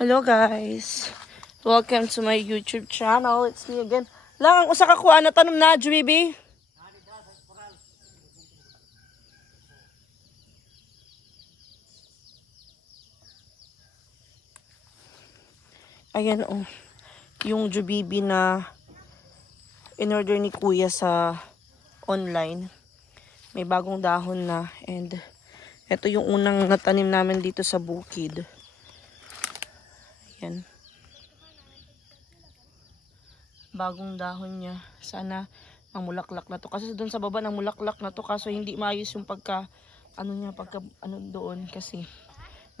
Hello guys, welcome to my YouTube channel. It's me again. Lang ang usa ka kuha na tanom na Jubibi. Ayan oh, yung Jubibi na in-order ni Kuya sa online. May bagong dahon na and ito yung unang natanim namin dito sa bukid. Ayan. Bagong dahon niya. Sana ang mulaklak na to. Kasi doon sa baba ng mulaklak na to. Kaso hindi maayos yung pagka doon. Kasi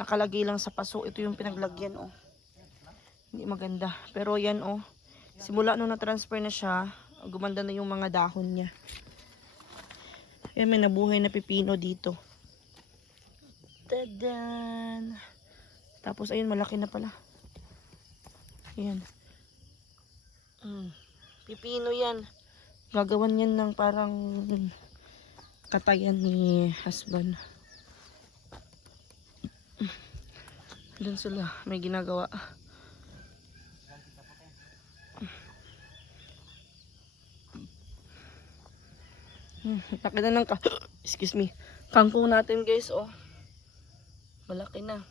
nakalagay lang sa paso. Ito yung pinaglagyan oh. Hindi maganda. Pero yan oh. Simula nung na-transfer na siya, gumanda na yung mga dahon niya. Ayan, may nabuhay na pipino dito. Tadan! Tapos ayun, malaki na pala. Ayan. Pipino yan. Gagawan yan ng parang katayan ni husband. Doon sila. May ginagawa. Laki na ng excuse me. Kangkong natin guys oh. Malaki na.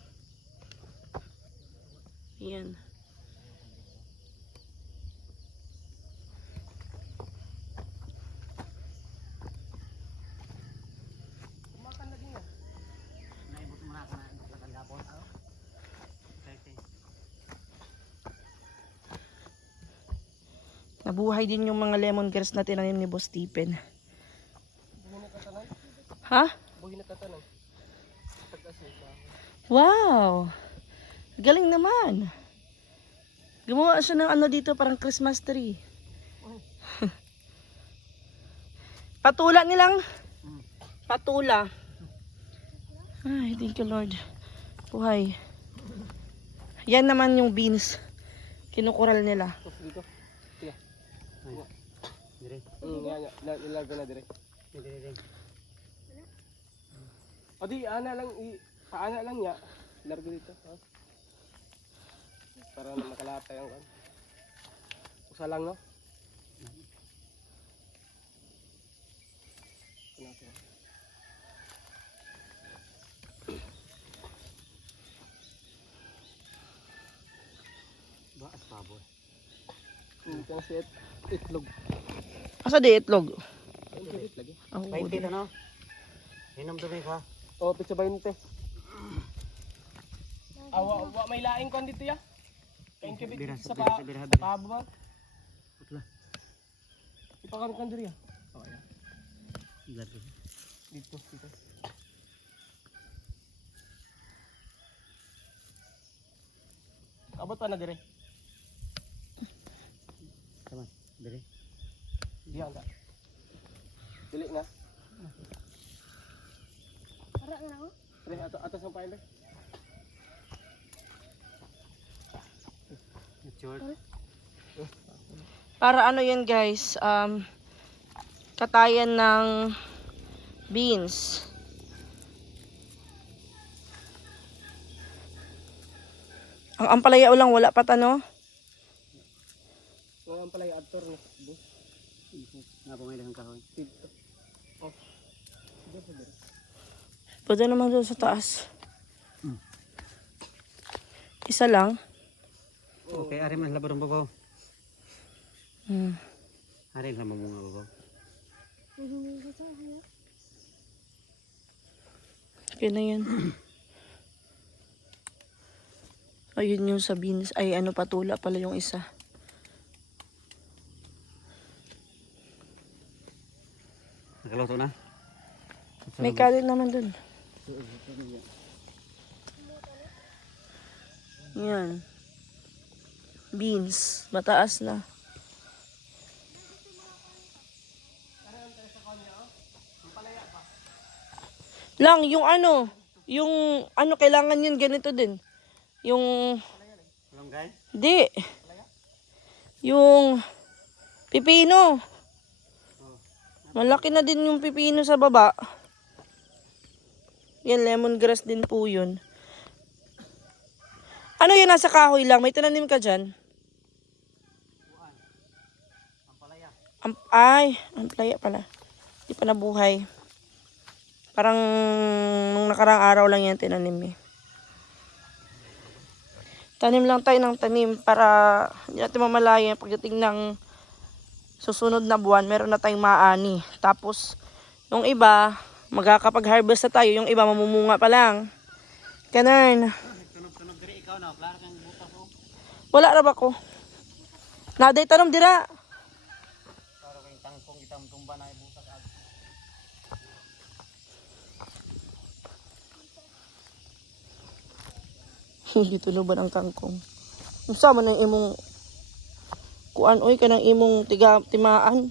Ayan. Nabuhay din yung mga lemongrass na tinanim ni Boss Stephen. Ha? Wow! Galing naman. Gumawa siya ng ano dito, parang Christmas tree. Patula nilang. Patula. Ay, thank you Lord. Buhay. Yan naman yung beans. Kinukural nila. Dito. Tiga. Dire. Nilagay na dire. Dire. O di, ana lang, paana lang niya. Largo dito. Para makalata yung kan. Usa lang no? Baas baboy. Hindi kasi itlog. Asa di itlog? Lagi. Oh, 20 na no? Hinom dumi ko. Oh, pizza 20. Awa, may laing kon dito ya. Thank you bit sa pababa. Putla. Ipakan kan diri ya. Oh ya. Dito. Abot pa na dire. Tama, dire. Diyan ta. Dili na. Ara na ako. Pre, atas ang pain be. Para ano yan guys, katayan ng beans. Ang ampalaya lang wala pa tano. Ang ampalaya adtor no. Nga po may dagang kahoy. Dito. Oh. Dito. Pwede naman doon sa taas. Isa lang. Okay, ari man labar ang babaw. Ari lang mga babaw. Okay na yan. Ayun yung sa beans. Ay ano, patula pala yung isa. Nakaluto na? May kalit naman dun. Yan. Beans. Mataas na. Lang, yung ano, kailangan yun ganito din. Yung, di. Yung pipino. Malaki na din yung pipino sa baba. Yan, lemongrass din po yun. Ano yan, nasa kahoy lang? May tinanim ka dyan? Ampalaya pala. Di pa nabuhay. Parang nung nakarang araw lang yan tinanim eh. Tanim lang tayo ng tanim para hindi natin mamalaya pagdating ng susunod na buwan, meron na tayong maani. Tapos, yung iba, magkakapag-harvest na tayo. Yung iba, mamumunga pa lang. Ganun. Wala na ba ko? Naday tanom dira. Hindi tuluban ang kangkong. Sama na yung imong kuan oy kanang imong timaan.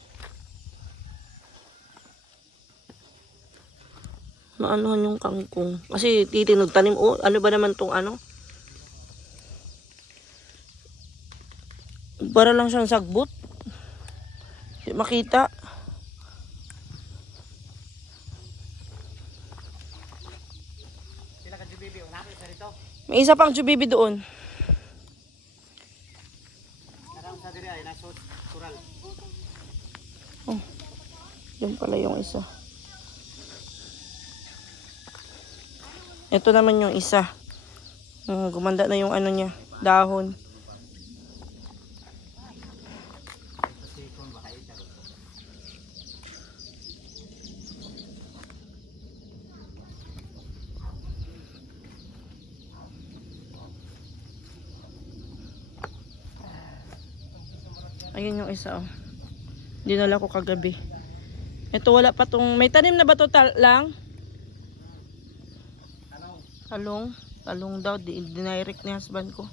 Maanohan yung kangkong. Kasi titinog tanim ano ba naman tong ano? Para lang siyang sagbot. Di makita. May isa pang jubibi doon. Oh, yun pala yung isa. Ito naman yung isa. Gumanda na yung ano niya, dahon. Ayun yung isa oh. Dinala ko kagabi. Ito wala pa tong, may tanim na ba to lang? Talong. Talong daw, dinirect ni husband ko.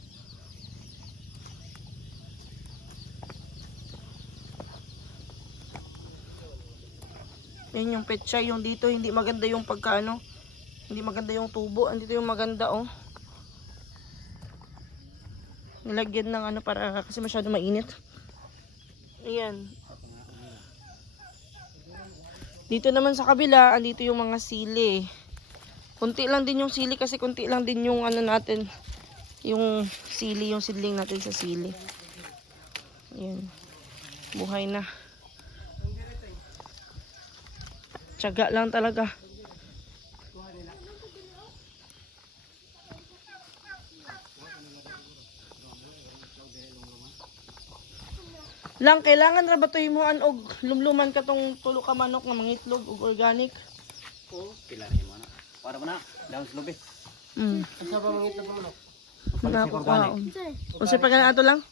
Yan yung petsa, yung dito hindi maganda yung pagkaano. Hindi maganda yung tubo, andito yung maganda oh. Nilagyan ng ano para kasi masyado mainit. Ayan. Dito naman sa kabila, andito yung mga sili. Kunti lang din yung sili kasi kunti lang din yung ano natin. Yung sili, yung sidling natin sa sili. Ayan. Buhay na. Tiyaga lang talaga. Lang, kailangan ra ba ito himuan og lumluman ka tong tulo ka manok nga mangitlog og organic? Oo, pilarin mo na. Para mo na, daon sa lubi. Asa ba mangit na manok? Wala ko kaon. Kasi pag ato lang,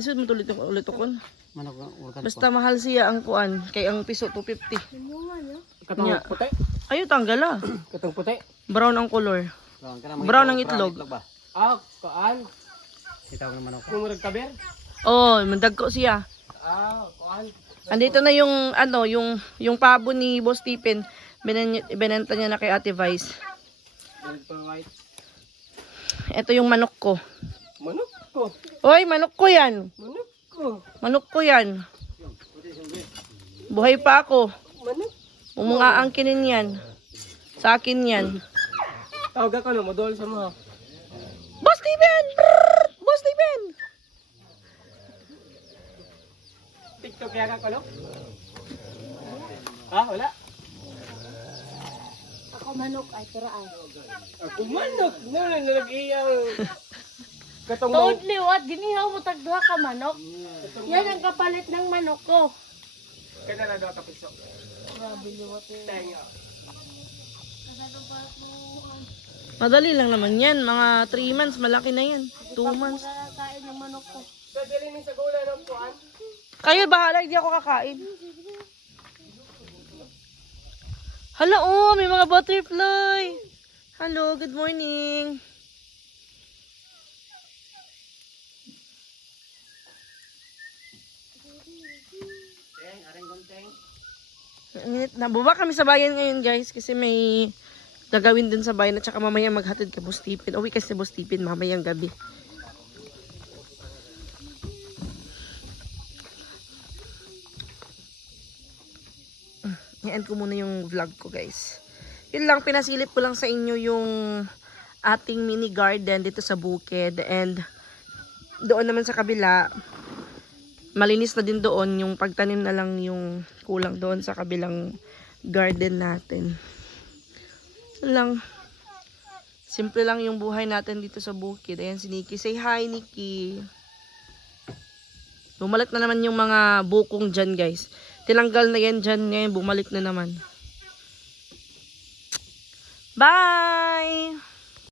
lisod mo tulit ulit ukon. Manok organic. Basta mahal siya ang kuan, kay ang piso 250. Katong Nya. puti? Ayo tanggala. Katong puti? Brown ang color. Brown ang itlog. Kaan? Itaw ng manok. Kung nagtaber? Oh, mandagko siya. Kaan. Andito na yung ano, yung pabo ni Boss Stephen. Binenta niya na kay Ate Vice. White. Ito yung manok ko. Manok ko. Oy, manok ko yan. Manok ko. Manok ko yan. Buhay pa ako. Manok. Umunga angkinin yan. Sa akin yan. Tawag ka no, modol sa mga. Boss Stephen! Brrr! Boss Stephen! TikTok kaya ka no? Ha? Wala? Ako manok ay turaan. Ako manok. Nalagiyang. Katong Toad liwat, ginihaw mo tagduha ka manok. Yan ang kapalit ng manok ko. Kaya na daw kapiso. Grabe liwat eh. Tenga. Madali lang naman yan. Mga 3 months, malaki na yan. 2 months. Kain ng manok ko. Pwede rin sa gula ng puan. Kayo bahala, hindi ako kakain. Hala, oh, may mga butterfly. Hello, good morning. Teng, aring gonteng. Nababa kami sa bayan ngayon, guys, kasi may gagawin dun sa bayan at saka mamaya maghatid ka Boss Stephen. Uwi kasi Boss Stephen mamayang gabi. I-end ko muna yung vlog ko, guys. Yun lang, pinasilip ko lang sa inyo yung ating mini garden dito sa bukid. And doon naman sa kabila, malinis na din doon. Yung pagtanim na lang yung kulang doon sa kabilang garden natin. Yun lang. Simple lang yung buhay natin dito sa bukid. Ayan si Nikki. Say hi, Nikki. Bumalik na naman yung mga bukong dyan, guys. Tinanggal na yan dyan. Ngayon, bumalik na naman. Bye!